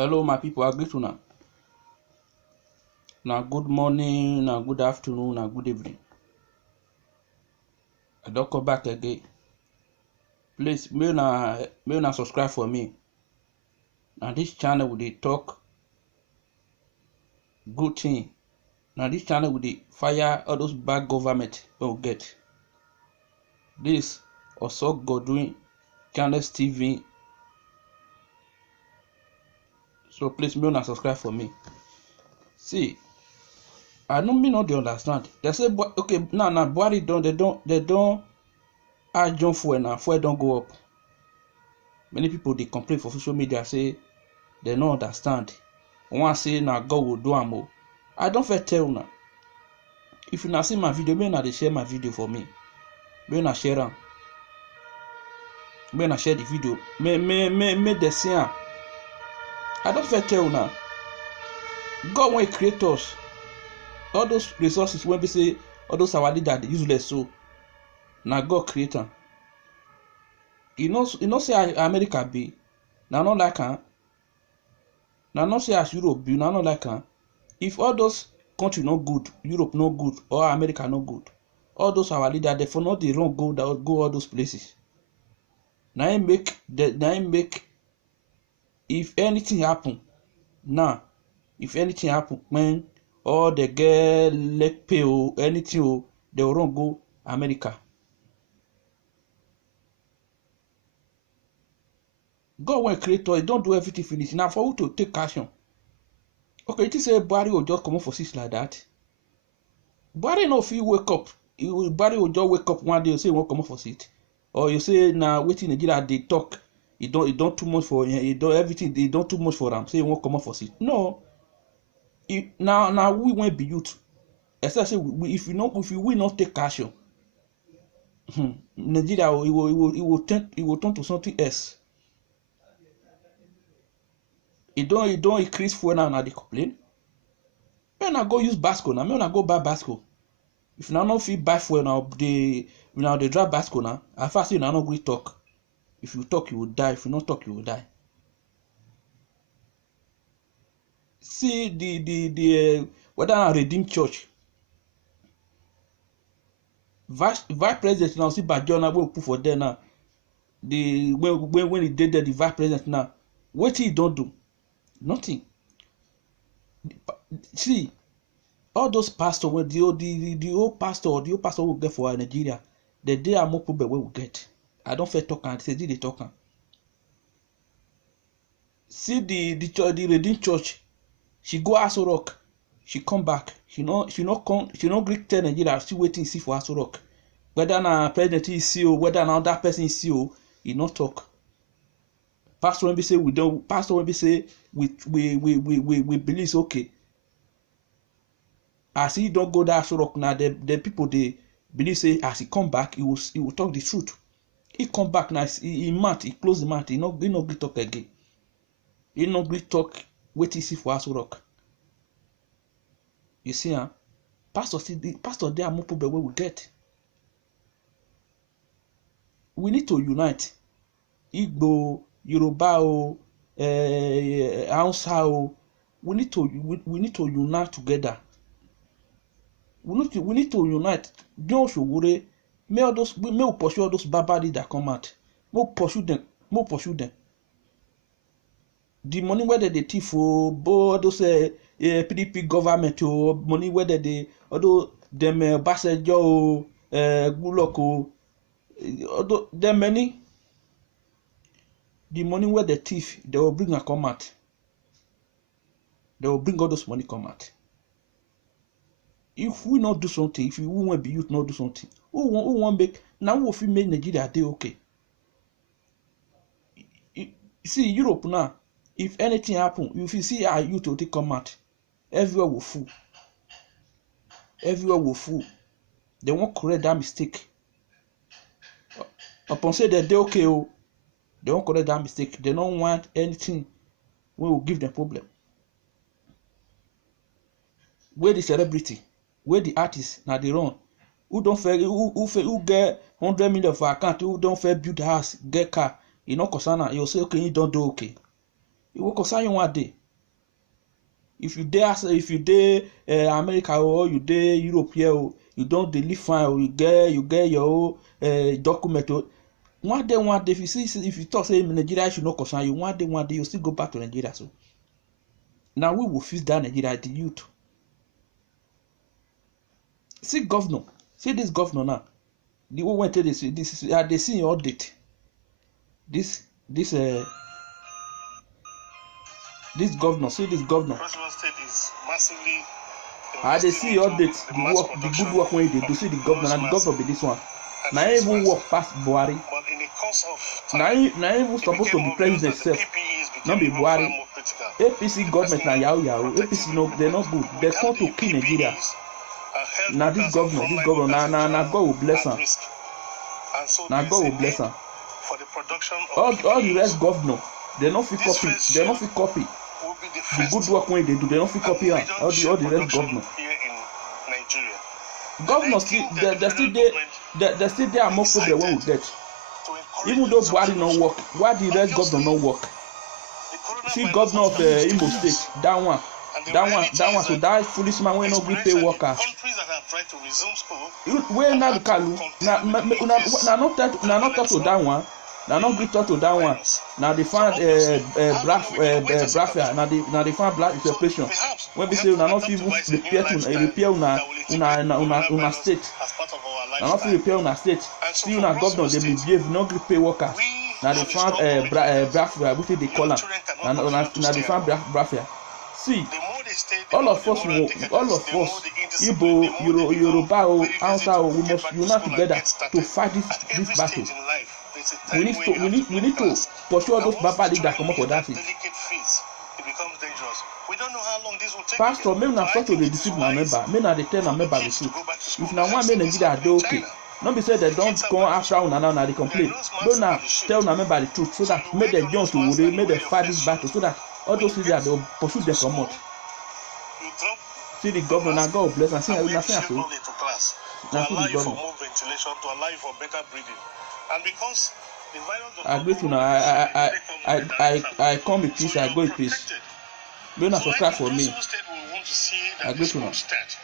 Hello my people, I greet una. Na good morning, na good afternoon, na good evening. I don come back again. Please make una subscribe for me. Na this channel we dey talk good thing. Na this channel we dey fire all those bad government wey we get. This also Godwin Channels TV. So please make una subscribe for me. See, I no dey understand. They say okay now Buhari they don add John fuel now. Fuel don go up. Many people dey complain for social media say they no understand. One say na God will do am o. I don first tell una. If una see my video, make una dey share my video for me. Make una share am. Make una share the video. Make dey see am. I don first tell una. God wan create us. All those resources when we say all those our leaders dey useless so na God create am. You know say America be na not like am. Na not say as Europe be na not like am. If all those country no good, Europe no good or America no good, all those our leaders dey for not dey run go all those places. Na im make if anything happen now, if anything happen when all they get leg pay or anything o, they will run go America. God when creator, he don't do everything finish. Now for who to take action? Okay, it is say Buhari will just come up for six like that. Buhari no fit wake up. Buhari will just wake up one day and say he won't come up for seat. Or you say now waiting Nigeria they talk. He don't too much for he don't everything. They don't too much for them. Say he won't come up for seat. No. Now we won't be youth. Especially if we will not take action, Nigeria it will turn to something else. It don't increase fuel now they complain. When I go use Basco now, when I go buy Basco. If now no fit buy fuel now, they drive Basco now. At first you now no great talk. If you talk, you will die. If you not talk, you will die. See the whether I Redeem Church. Vice President now see Bajona will put for there now. When he did there, the Vice President now, what he don't do? Nothing. See, all those pastors when the old pastor will get for Nigeria, the day are more problem we will get. I don't feel talking. Say they talking. See the Redeem Church. She go Aso Rock. She come back. She no Greek tell Nigeria still waiting see for Aso Rock. Whether na president is CEO, whether na other person is CEO, he not talk. Pastor when we say we don't. Pastor when we say we believe it's okay. As he don't go that Aso Rock now, the people they believe say as he come back, he will talk the truth. He come back now, he mouth, he close the mouth, he no gree talk again. He no gree talk. Wait till see for Aso Rock. You see, pastor there are more problem we will get. We need to unite. Igbo, Yoruba, Hausa, we need to unite together. We need to unite. Don't show worry. May we pursue all those barbarities that come out. May pursue them. The money where they thief for both those PDP government or money where they although them Basejo or Gulok although them many the money where they thief they will bring a come out. They will bring all those money come out. If we not do something, if we want be youth not do something, who want make now we will make Nigeria day okay. See Europe now. If anything happen, if you see our youth will take come out, everywhere will full. Everywhere will full. They won't correct that mistake. Upon say that they okay, they won't correct that mistake. They don't want anything we will give them problem. Where the celebrity, where the artist, now they run. Who get 100 million for account, who don't fair build house, get car, you know, Kosana, you'll say okay, you don't do okay. It will concern you one day. If you dey America or you dey Europe here, you don't dey live fine, or you get your document. One day, if you talk say Nigeria should not concern you, one day you still go back to Nigeria. So now we will fix that Nigeria, the youth. See governor, see this governor now. The one went to this they see audit. This governor, see this governor. State is massively. They see audit the good work when they do. See the governor, and the governor be this one. Now even work past Buhari. But in the course of Now even supposed to be president itself. Not be Buhari. APC government na yahoo. APC no, they're not good. They come to kill Nigeria. Now this governor, now God will bless him. Now God will bless him. All the rest governor, they not fit copy. They not fit copy. The good work when they do, they don't fit copy her. All the rest governor. Governor still they still there among the one we get. Even though Buhari no work, why the rest governor no work? See governor of Imo State, that one. So that foolish man will not be pay workers. Where now the Kalu? Now not talk to that one. Now not be talk to that one. Now they find Brafia. Now they find black separation. When we say now not even repair una state. Now not repair una state. See una governor they behave not pay workers. Now they find Brafia, which they call them. Now they find Brafia. See, all of us, Igbo, Yoruba, Hausa, we must unite together to fight this battle. We need to pursue all those Baba leaders that come up for that seat. Pastor, maybe not start to deceive my member. Maybe not they tell my member the truth. If now one man Nigeria do okay, not be say they don't go after una now they complain. Don't now tell my member the truth so that make them join to worry, make them fight this battle so that all those leaders they will pursue them from out. See the governor, now God bless and see so. Now see the governor. I agree to now. I come with peace. I go with peace. Don't subscribe for me. I agree to now.